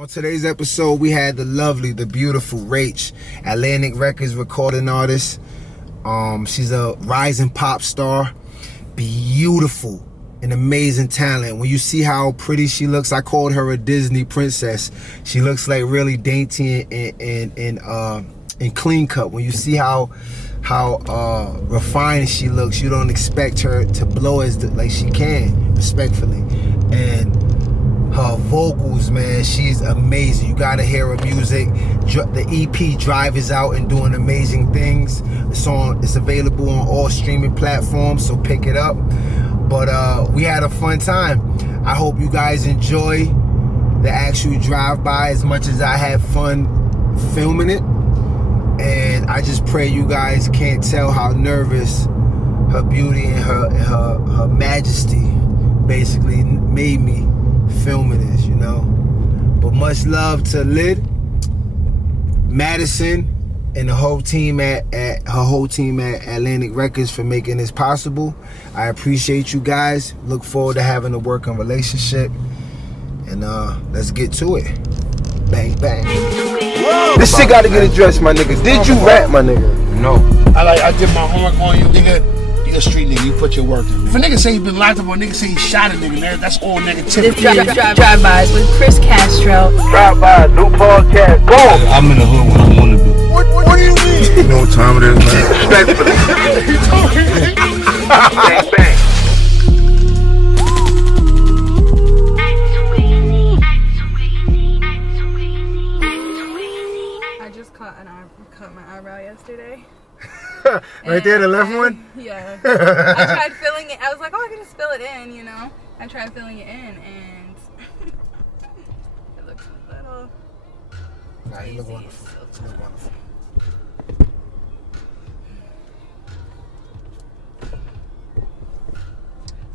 On today's episode, we had the lovely, the beautiful Raiche, Atlantic Records recording artist. She's a rising pop star, beautiful and amazing talent. When you see how pretty she looks, I called her a Disney princess. She looks like really dainty and clean cut. When you see how refined she looks, you don't expect her to blow like she can, respectfully. And her vocals, man, she's amazing. You gotta hear her music. The EP Drive is out and doing amazing things. It's available on all streaming platforms, so pick it up. But we had a fun time. I hope you guys enjoy the actual drive-by as much as I had fun filming it. And I just pray you guys can't tell how nervous her beauty and her majesty basically made me filming this, you know. But much love to Lid, Madison, and the whole team at Atlantic Records for making this possible. I appreciate you guys. Look forward to having a working relationship. And let's get to it. Bang bang. Whoa. This shit gotta get addressed, my nigga. Did you rap, my nigga? No. I did my homework on you, nigga. You a street nigga, you put your work in. If a nigga say he been locked up or a nigga say he shot a nigga, that's all negativity. Drive-Bys with Chris Castro. Drive-By, new podcast. Go! I'm in the hood when I want to be. What do you mean? You know what time it is, man? Bang, bang. I just cut my eyebrow yesterday. Right there, the left one? Yeah. I tried filling it. I was like, oh, I can just fill it in, you know? I tried filling it in, and it looks a little Nah, you look crazy. wonderful. You look wonderful.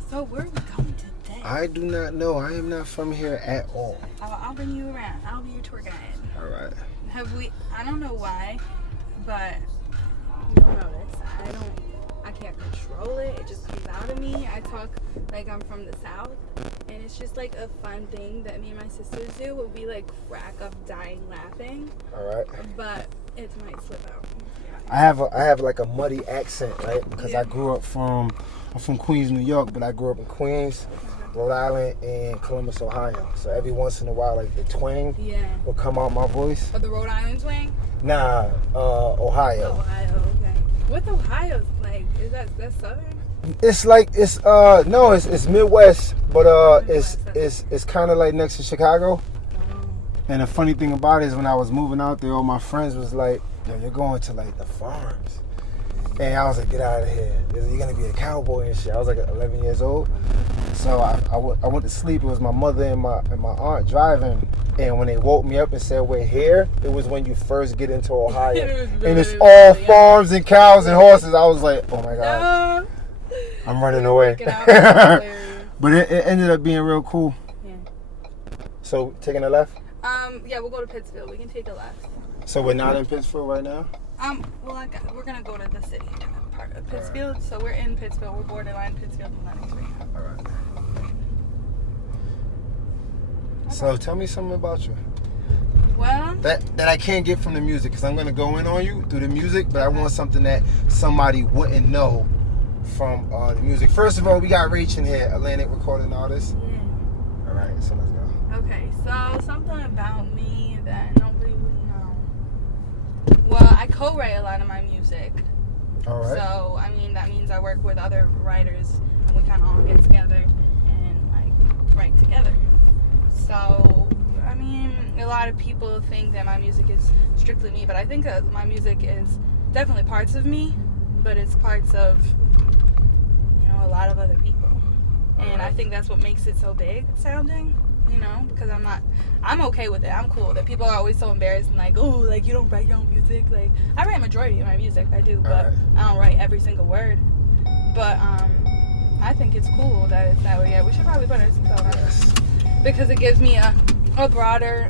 So where are we going today? I do not know. I am not from here at all. I'll bring you around. I'll be your tour guide. All right. I don't know why, but you'll notice. I can't control it. It just comes out of me. I talk like I'm from the South, and it's just like a fun thing that me and my sisters do. We'll be like crack up dying laughing. All right. But it might slip out. I have like a muddy accent, right? Because Yeah. I'm from Queens, New York, but I grew up in Queens, Rhode Island, and Columbus, Ohio. So every once in a while, like the twang will come out my voice. Or the Rhode Island twang? Nah, Ohio. Ohio, okay. What's Ohio like? Is that Southern? It's like it's Midwest, but it's kind of like next to Chicago. And the funny thing about it is when I was moving out there, all my friends was like, yo, you're going to like the farms. And I was like, get out of here. You're going to be a cowboy and shit. I was like 11 years old. So I went to sleep. It was my mother and my aunt driving. And when they woke me up and said, we're here, it was when you first get into Ohio. And it's all farms and cows and horses. I was like, oh my God. I'm running away. But it ended up being real cool. Yeah. So taking a left? Yeah, we'll go to Pittsfield. We can take a left. So we're not in Pittsfield right now? We're gonna go to the city part of Pittsfield. Right. So we're in Pittsfield. We're borderline Pittsfield and Lennox right now. All right. So tell me something about you. Well, that I can't get from the music, because I'm gonna go in on you through the music, but I want something that somebody wouldn't know from the music. First of all, we got Raiche in here, Atlantic recording artist. Yeah. All right, so let's go. Okay, so something about me that nobody would know. Well, I co-write a lot of my music. All right. So, I mean, that means I work with other writers, and we kind of all get together and, like, write together. So, I mean, a lot of people think that my music is strictly me, but I think my music is definitely parts of me, but it's parts of, you know, a lot of other people. And I think that's what makes it so big sounding. You know, because I'm okay with it. I'm cool with it. People are always so embarrassed and like, oh, like you don't write your own music. Like, I write a majority of my music, I do, but I don't write every single word. But I think it's cool that it's that way. Yeah, we should probably put our seatbelt on this because it gives me a broader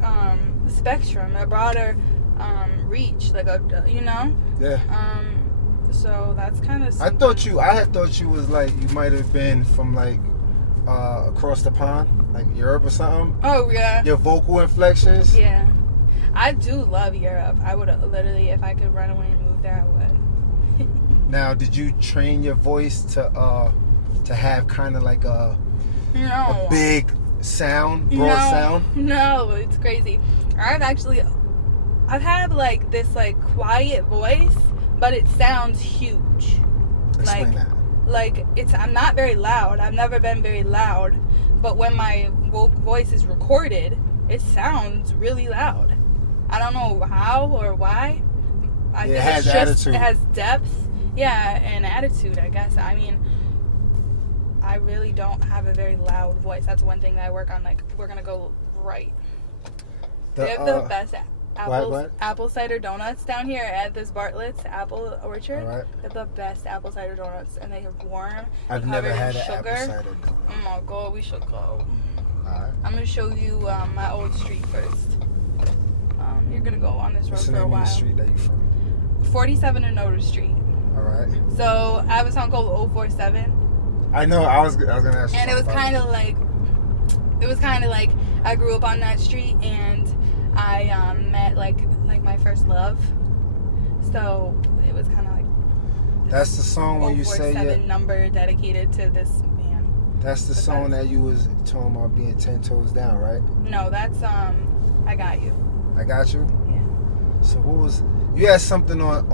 spectrum, a broader reach, like you know. Yeah. So that's kind of. I had thought you was like you might have been from like across the pond. like Europe or something? Oh yeah. Your vocal inflections? Yeah. I do love Europe. I would literally, if I could run away and move there, I would. Now, did you train your voice to have kind of like a big sound, broad sound? No, it's crazy. I've had like this like quiet voice, but it sounds huge. Explain that. Like I'm not very loud. I've never been very loud, but when my voice is recorded, it sounds really loud. I don't know how or why. I think it has it's just, attitude. It has depth, yeah, and attitude, I guess. I mean, I really don't have a very loud voice. That's one thing that I work on. Like, we're gonna go right. They have the best apple cider donuts down here at this Bartlett's Apple Orchard. All right. They have the best apple cider donuts, and they have warm. I've never had an sugar. apple cider donut. Oh my god, we should go. All right. I'm gonna show you my old street first. You're gonna go on this road What's the for a name while. of the street that you from? 47 Anota Street. All right. So I have a song called 047. I know. I was gonna ask you. And it was kind of like I grew up on that street, and I met like my first love. So it was kind of like that's the song when you say 047 number dedicated to this man. That's the song that you was talking about being 10 toes down, right? No, that's I Got You. I Got You. Yeah. So what was you had something on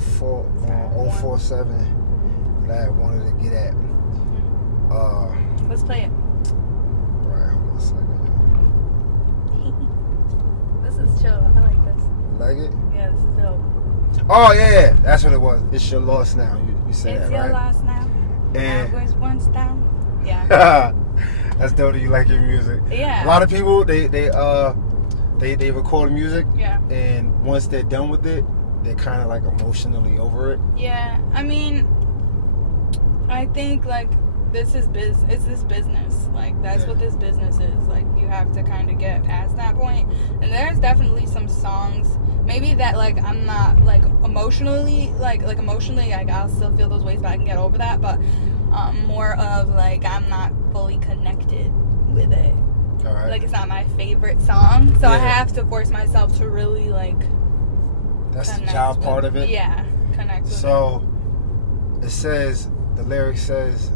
047 that I wanted to get at. Let's play it. Right, hold on a second. This is chill. I like this. You like it? Yeah, this is dope. Oh yeah, that's what it was. It's your loss now. You said It's that, your right? loss now. And Now goes once down. Yeah. that's dope that you like your music. Yeah. A lot of people they record music. Yeah. And once they're done with it, they're kind of like emotionally over it. Yeah. I mean, I think like this is it's this business. Like that's what this business is. Like you have to kind of get past that point. And there's definitely some songs maybe that like I'm not like emotionally like I'll still feel those ways, but I can get over that. But more of like I'm not fully connected with it. All right. Like it's not my favorite song, so I have to force myself to really like. That's the job part of it. Yeah, connect with So it says the lyric says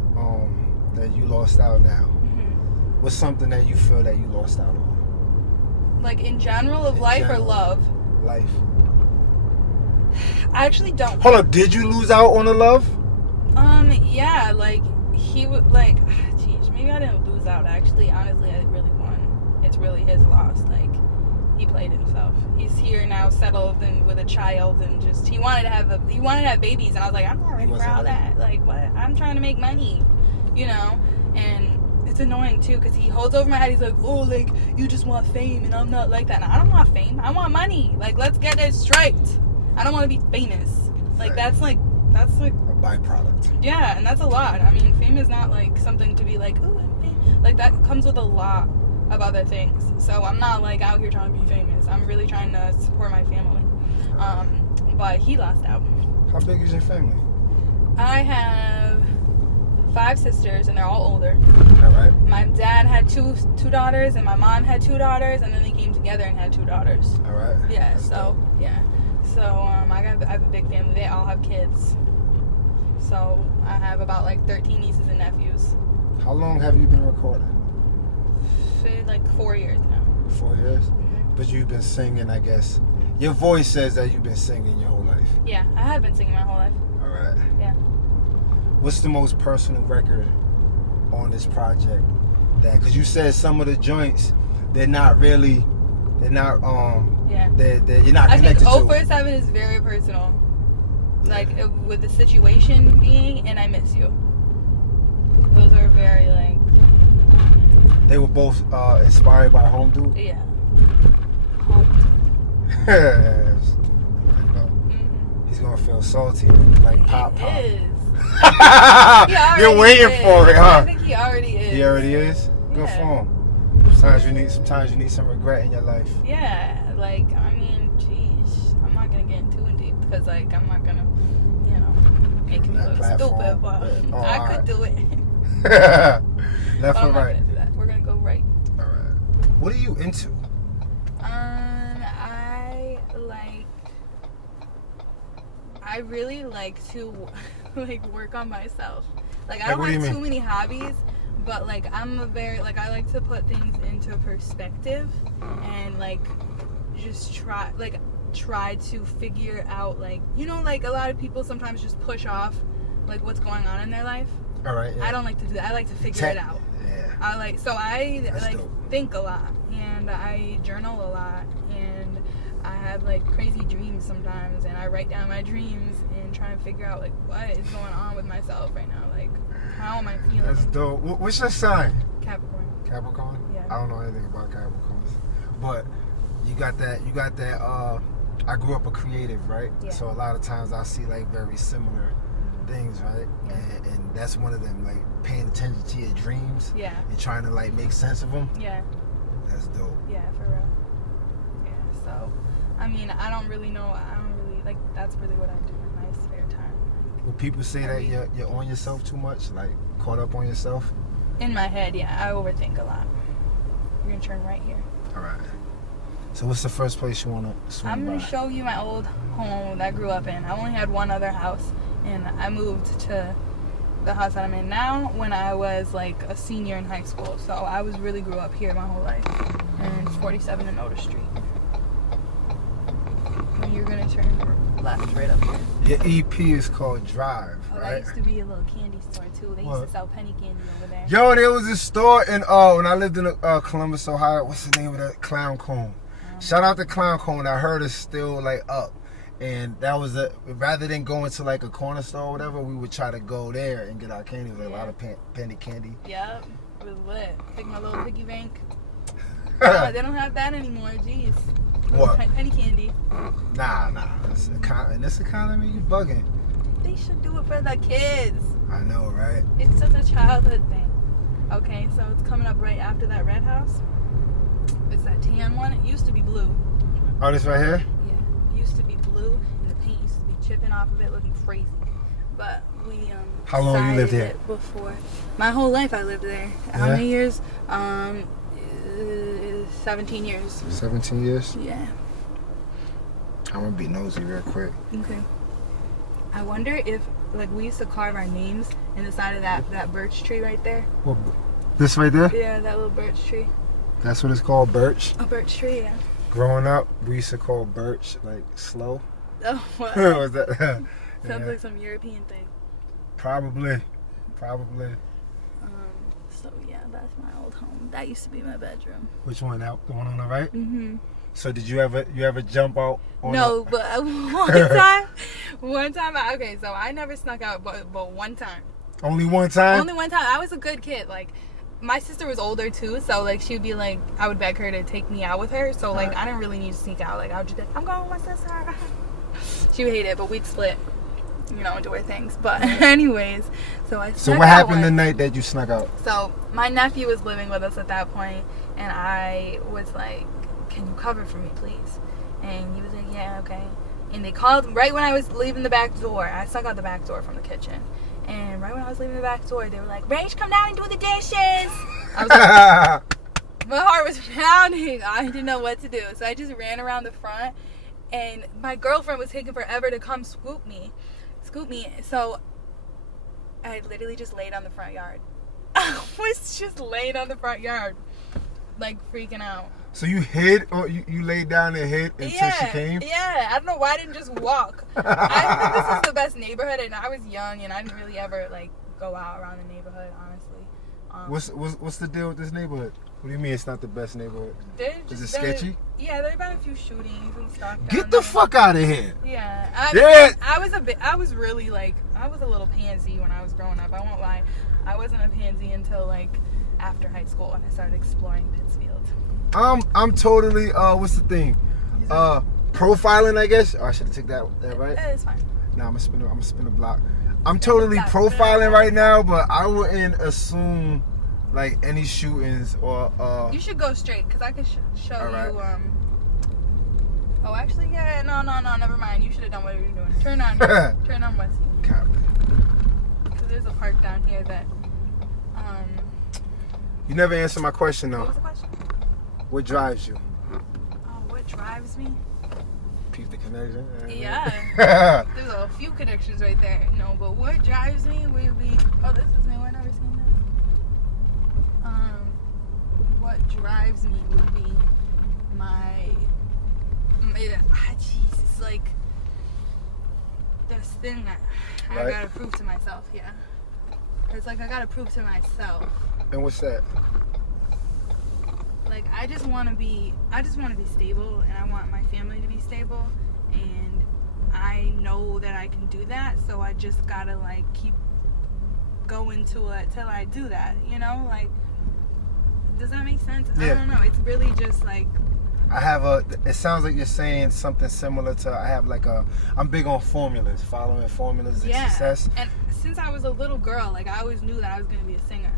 that you lost out now. Mm-hmm. What's something that you feel that you lost out on? Like in general of life or love? Life. I actually don't. Hold up, did you lose out on the love? Yeah, like he would like. Geez, maybe I didn't lose out. Actually, honestly, I really won. It's really his loss. Like he played himself. He's here now, settled and with a child, and just he wanted to have babies, and I was like, I'm not ready for all that. Like what? I'm trying to make money, you know, and. It's annoying too because he holds over my head. He's like, "Oh, like you just want fame, and I'm not like that." And I don't want fame. I want money. Like, let's get it straight. I don't want to be famous. Like that's like a byproduct. Yeah, and that's a lot. I mean, fame is not like something to be like, "Oh, I'm famous." Like that comes with a lot of other things. So I'm not like out here trying to be famous. I'm really trying to support my family. But he lost out. How big is your family? I have 5 sisters, and they're all older. All right. My dad had two daughters, and my mom had 2 daughters, and then they came together and had 2 daughters. All right. Yeah. That's dope. So I have a big family. They all have kids. So I have about like 13 nieces and nephews. How long have you been recording? For like 4 years now. 4 years. Mm-hmm. But you've been singing, I guess. Your voice says that you've been singing your whole life. Yeah, I have been singing my whole life. All right. Yeah. What's the most personal record on this project? That because you said some of the joints, you're not Yeah. you're not connected to. I think 047 is very personal. Like with the situation being, and I Miss You. Those are very like. They were both inspired by Home Dude. Yeah. He's gonna feel salty like Pop. He is. You're waiting for it, huh? I think he already is. He already is? Good Yeah. for him. Sometimes you need some regret in your life. Yeah, like I mean, geez, I'm not gonna get too deep because like I'm not gonna, make him that look platform. stupid, but I could do it. Left But or I'm not right? gonna do that. We're gonna go right. All right. What are you into? I really like to like work on myself. Like I Like, don't what do you have too mean? many hobbies, but like I'm a very like I like to put things into perspective and like just try to figure out like like a lot of people sometimes just push off like what's going on in their life. All right. Yeah. I don't like to do that. I like to figure it out. Yeah. I That's like dope. think a lot and I journal a lot and I have like crazy dreams sometimes and I write down my dreams and try and figure out like what is going on with myself right now, like how am I feeling. That's dope. What's your sign? Capricorn. Capricorn? Yeah. I don't know anything about Capricorns. But you got that I grew up a creative, right? Yeah. So a lot of times I see like very similar things, right? Yeah. And that's one of them, like paying attention to your dreams Yeah. and trying to like make sense of them. Yeah. That's dope. Yeah, for real. Yeah, so I mean I don't really like that's really what I do in my spare time. Will people say that you're on yourself too much, like caught up on yourself? In my head, yeah, I overthink a lot. We're gonna turn right here. All right. So what's the first place you want to swing I'm by? gonna show you my old home that I grew up in. I only had one other house, and I moved to the house that I'm in now when I was like a senior in high school. So I really grew up here my whole life. And it's 47 and Otis Street. And you're gonna turn left right up here. Your EP is called Drive, Oh, that right? used to be a little candy store too. They used What? to sell penny candy over there. Yo, there was a store in when I lived in Columbus, Ohio. What's the name of that? Clown Cone. Shout out to Clown Cone. I heard it's still like up, and that was rather than going to like a corner store or whatever, we would try to go there and get our candy. It was a lot of penny candy. Yep, it was lit. Take my little piggy bank. Oh, they don't have that anymore. Jeez. What? Penny candy. Nah. In this economy, you bugging. They should do it for the kids. I know, right? It's such a childhood thing. Okay, so it's coming up right after that red house. It's that tan one. It used to be blue. Oh, this right here? Yeah, it used to be blue, and the paint used to be chipping off of it, looking crazy. But we How long you lived sided here? it before. My whole life I lived there. How Yeah? many years? 17 years. 17 years? Yeah. I'm gonna be nosy real quick. Okay. I wonder if like we used to carve our names in the side of that birch tree right there. Well, this right there? Yeah, that little birch tree. That's what it's called, birch. A birch tree, yeah. Growing up, we used to call birch like slow. Oh, what? Was that? Sounds Yeah. like some European thing. Probably. So yeah, that's my old home. That used to be my bedroom. Which one? That the one on the right? Mhm. So did you ever jump out? On No, but one time. Okay, so I never snuck out, but one time. Only one time? Only one time. I was a good kid. Like, my sister was older too, so like she would be like, I would beg her to take me out with her. So like, I didn't really need to sneak out. Like, I would just be like, I'm going with my sister. She would hate it, but we'd split. Do our things. But anyways, so I. So snuck what out happened the once. night that you snuck out? So my nephew was living with us at that point, and I was like, "Can you cover for me, please?" And he was like, "Yeah, okay." And they called right when I was leaving the back door. I snuck out the back door from the kitchen, and right when I was leaving the back door, they were like, "Raiche, come down and do the dishes." I was like, my heart was pounding. I didn't know what to do, so I just ran around the front, and my girlfriend was taking forever to come scoop me. So I literally just laid on the front yard. I was just laying on the front yard, like freaking out. So you hid, or you laid down and hid until she came? Yeah, I don't know why I didn't just walk. I think this is the best neighborhood, and I was young, and I didn't really ever like go out around the neighborhood, honestly. What's the deal with this neighborhood? What do you mean it's not the best neighborhood? Is it sketchy? Yeah, there have been a few shootings and stuff. Get the fuck out of here! Yeah, I was really like, I was a little pansy when I was growing up. I won't lie, I wasn't a pansy until like after high school when I started exploring Pittsfield. I'm totally what's the thing? Profiling, I guess. Oh, I should have took that right. It's fine. Nah, I'm gonna spin a block. I'm totally profiling right now, but I wouldn't assume like any shootings or You should go straight, cause I could show right. you. Oh, actually, yeah, no, never mind. You should have done what you were doing. Turn on west. Cap. Cause there's a park down here that You never answered my question though. What was the question? What drives you? Oh, what drives me? Keep the connection. Yeah. There's a few connections right there. No, but what drives me would be. Oh, this is new. I never seen this. What drives me would be Jesus, like this thing that I gotta prove to myself. Yeah. It's like I gotta prove to myself. And what's that? Like I just want to be stable, and I want my family to be stable, and I know that I can do that. So I just gotta like keep going to it till I do that. You know, like does that make sense? Yeah. I don't know. It's really just like. It sounds like you're saying something similar to, I'm big on formulas, following formulas of success. And since I was a little girl, like I always knew that I was going to be a singer.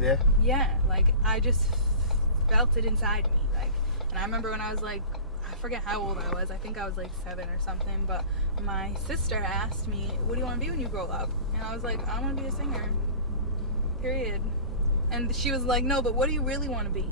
Yeah? Yeah, like I just felt it inside me. Like, and I remember when I was like, I forget how old I was. I think I was like 7 or something. But my sister asked me, what do you want to be when you grow up? And I was like, I want to be a singer. Period. And she was like, no, but what do you really want to be?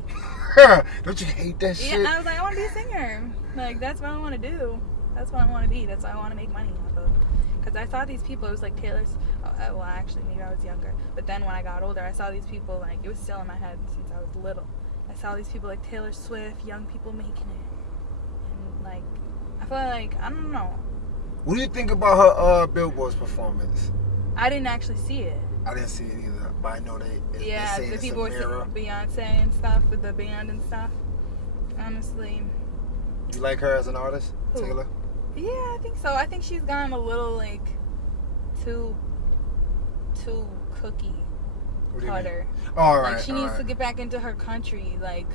Don't you hate that shit? Yeah, I was like, I want to be a singer. Like, that's what I want to do. That's what I want to be. That's what I want to make money off of. Because I saw these people, it was like Taylor's, well, actually, maybe I was younger. But then when I got older, I saw these people, like, it was still in my head since I was little. I saw these people like Taylor Swift, young people making it. And, like, I feel like, I don't know. What do you think about her Billboard's performance? I didn't actually see it. I didn't see it either, but I know they say the it's people a mirror. were saying Beyonce and stuff with the band and stuff. Honestly. You like her as an artist, Who? Taylor? Yeah, I think so. I think she's gone a little like too cookie cutter. All right. Like she needs to get back into her country. Like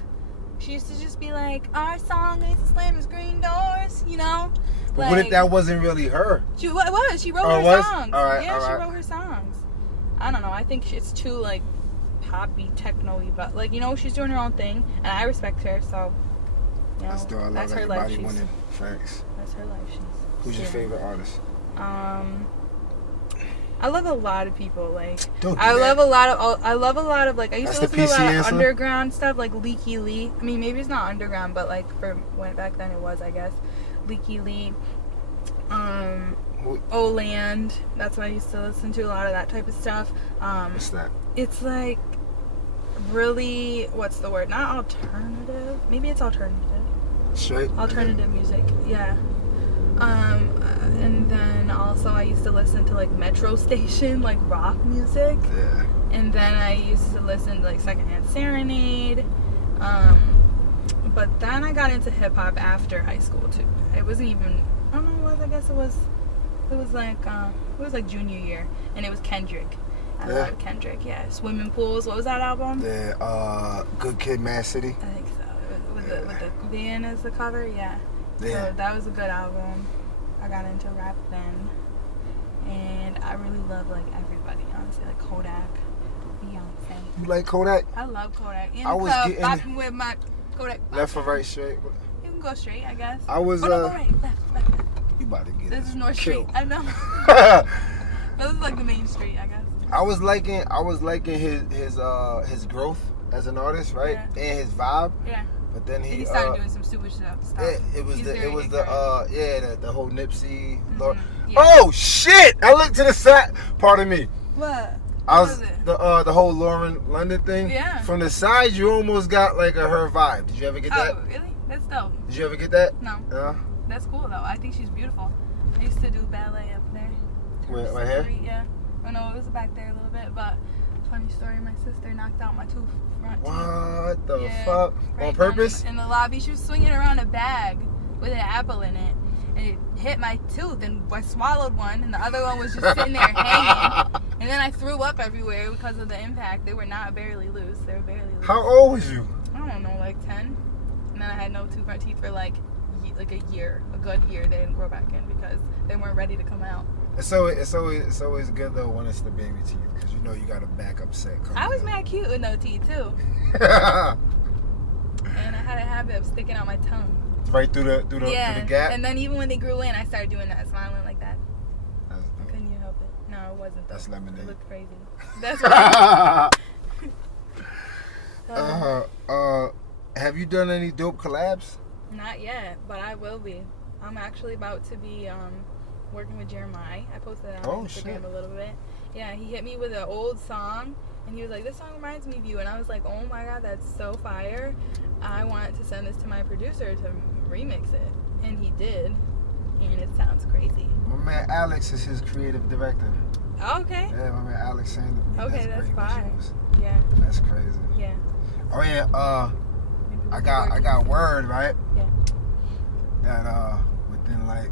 she used to just be like, our song is slamming screen doors, you know. But like, what if that wasn't really her? She was. She wrote her songs. All right. She wrote her songs. I don't know. I think it's too like poppy, techno-y, but like, you know, she's doing her own thing, and I respect her. So, you know, I love that's her life. everybody winning. Thanks. That's her life. Who's your favorite artist? I love a lot of people. Like, Don't do I that. love a lot of like I used That's to listen to a lot of answer? underground stuff, like Leaky Lee. I mean, maybe it's not underground, but like for when back then it was, I guess. Leaky Lee. Oland. That's what I used to listen to, a lot of that type of stuff. What's that? It's like really, what's the word? Not alternative. Maybe it's alternative. Straight? Alternative music, yeah. And then also I used to listen to like Metro Station, like rock music. Yeah. And then I used to listen to like Secondhand Serenade. But then I got into hip hop after high school too. It wasn't even, I don't know what it was, I guess it was like junior year, and it was Kendrick. I love Kendrick, yeah. Swimming Pools, what was that album? Yeah, Good Kid, Mad City. I think so. With the van as the cover, yeah. Yeah. So that was a good album. I got into rap then. And I really love like everybody, honestly, like Kodak, Beyonce. You like Kodak? I love Kodak. In I the was club, getting- bopping with my Kodak. Left or right, straight? You can go straight, I guess. I was, no, go right, left. You about to get This is North killed. Street. I know. This is like the main street, I guess. I was liking his growth as an artist, right? Yeah. And his vibe. Yeah. But then He started doing some stupid stuff. it was the whole Nipsey. Yeah. Oh shit! I looked to the side. Pardon me. What? I What was was it? the whole Lauren London thing. Yeah. From the side, you almost got like her vibe. Did you ever get that? Oh, really? That's dope. Did you ever get that? No. That's cool though. I think she's beautiful. I used to do ballet up there. Right here? Yeah. Oh no, it was back there a little bit, but funny story, my sister knocked out my front tooth. What the Yeah, fuck? right On purpose? In the lobby. She was swinging around a bag with an apple in it, and it hit my tooth, and I swallowed one, and the other one was just sitting there hanging. And then I threw up everywhere because of the impact. They were not barely loose. They were barely loose. How old was you? I don't know, like 10. And then I had no two front teeth for like a year, a good year. They didn't grow back in because they weren't ready to come out. It's always good though when it's the baby teeth, because you know you got a backup set. I was mad cute with no teeth too, and I had a habit of sticking out my tongue. Right through the gap. And then even when they grew in, I started doing that, smiling like that. That's dope. Couldn't you help it? No, it wasn't. That's though. lemonade. It looked crazy. That's what. Have you done any dope collabs? Not yet, but I will be. I'm actually about to be working with Jeremiah. I posted that on Instagram a little bit. Yeah, he hit me with an old song, and he was like, "This song reminds me of you," and I was like, "Oh my god, that's so fire! I want to send this to my producer to remix it," and he did, and it sounds crazy. My man Alex is his creative director. Okay. Yeah, my man Alex Sander. Okay, that's fine. Yeah. That's crazy. Yeah. Oh yeah. I got word, right? Yeah. That within like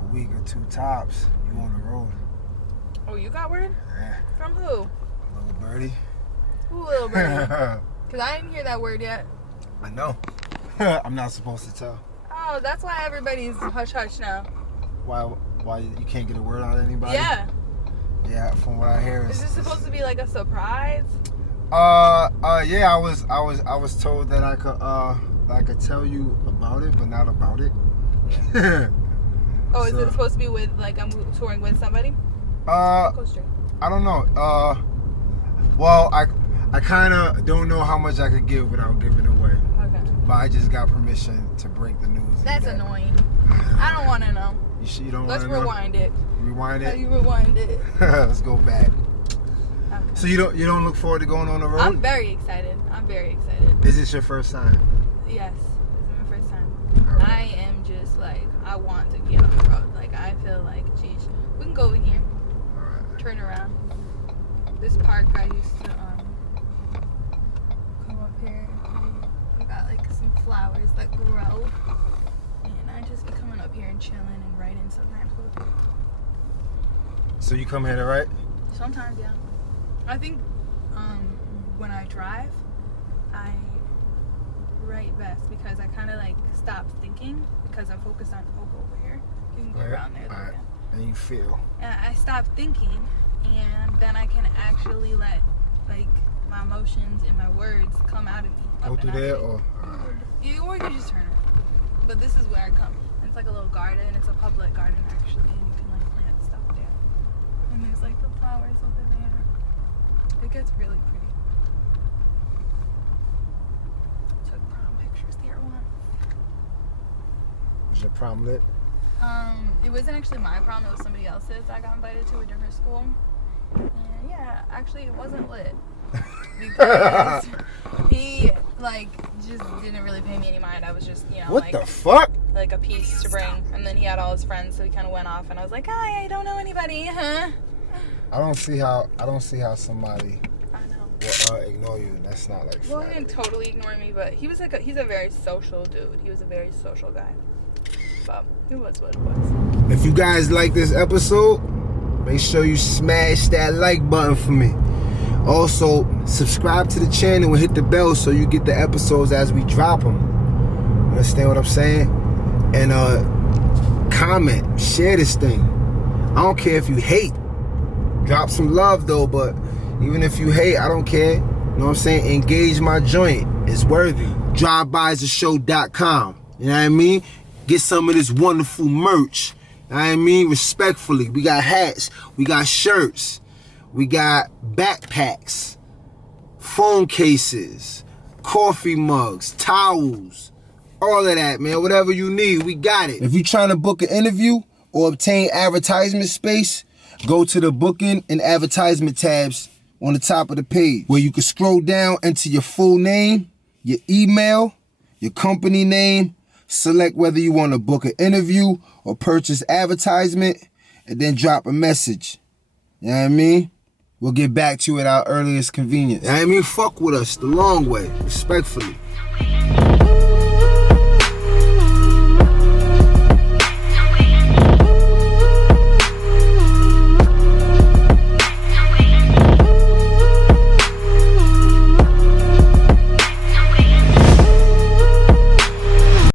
a week or two tops, you on the road. Oh, you got word? Yeah. From who? Little birdie. Who, little birdie? Because I didn't hear that word yet. I know. I'm not supposed to tell. Oh, that's why everybody's hush hush now. Why you can't get a word out of anybody? Yeah. Yeah, from what I hear. Is this supposed to be like a surprise? Yeah, I was told that I could tell you about it, but not about it. Oh, is it supposed to be with, like, I'm touring with somebody? Go straight. I don't know. Well, I kind of don't know how much I could give without giving away. Okay. But I just got permission to break the news. That's annoying. I don't want to know. You don't want to know? Let's rewind it. Rewind it? How you rewind it? Let's go back. Okay. So you don't look forward to going on the road? I'm very excited. Is this your first time? Yes, this is my first time. Right. I am just like, I want to get on the road. Like, I feel like, geez, we can go in here. All right. Turn around. This park I used to come up here. We got like some flowers that grow, and I just be coming up here and chilling and writing sometimes. So you come here to write? Sometimes, yeah. I think when I drive, I write best because I kind of like stop thinking because I'm focused on over here. You can go around there. All right. And you feel. And I stop thinking, and then I can actually let like my emotions and my words come out of me. Go through there, or you can just turn around. But this is where I come. And it's like a little garden. It's a public garden actually, and you can like plant stuff there. And there's like the flowers over there. It gets really pretty. Took prom pictures there once. was your prom lit? It wasn't actually my prom, it was somebody else's. I got invited to a different school. And yeah, actually it wasn't lit. Because he like just didn't really pay me any mind. I was just, What like, the fuck? like a piece to bring. And then he had all his friends, so he kinda went off and I was like, hi, I don't know anybody, huh? I don't see how somebody I know. will ignore you. That's not like Well, he didn't totally ignore me, but he was like he's a very social dude. He was a very social guy. But it was what it was. If you guys like this episode, make sure you smash that like button for me. Also, subscribe to the channel and hit the bell so you get the episodes as we drop them. Understand what I'm saying? And comment, share this thing. I don't care if you hate. Drop some love though, but even if you hate, I don't care. You know what I'm saying? Engage my joint. It's worthy. Drive-Bystheshow.com. You know what I mean? Get some of this wonderful merch. You know what I mean? Respectfully. We got hats. We got shirts. We got backpacks. Phone cases. Coffee mugs. Towels. All of that, man. Whatever you need, we got it. If you're trying to book an interview or obtain advertisement space, go to the booking and advertisement tabs on the top of the page where you can scroll down, enter your full name, your email, your company name, select whether you want to book an interview or purchase advertisement, and then drop a message. You know what I mean? We'll get back to you at our earliest convenience. You know what I mean? Fuck with us the long way, respectfully.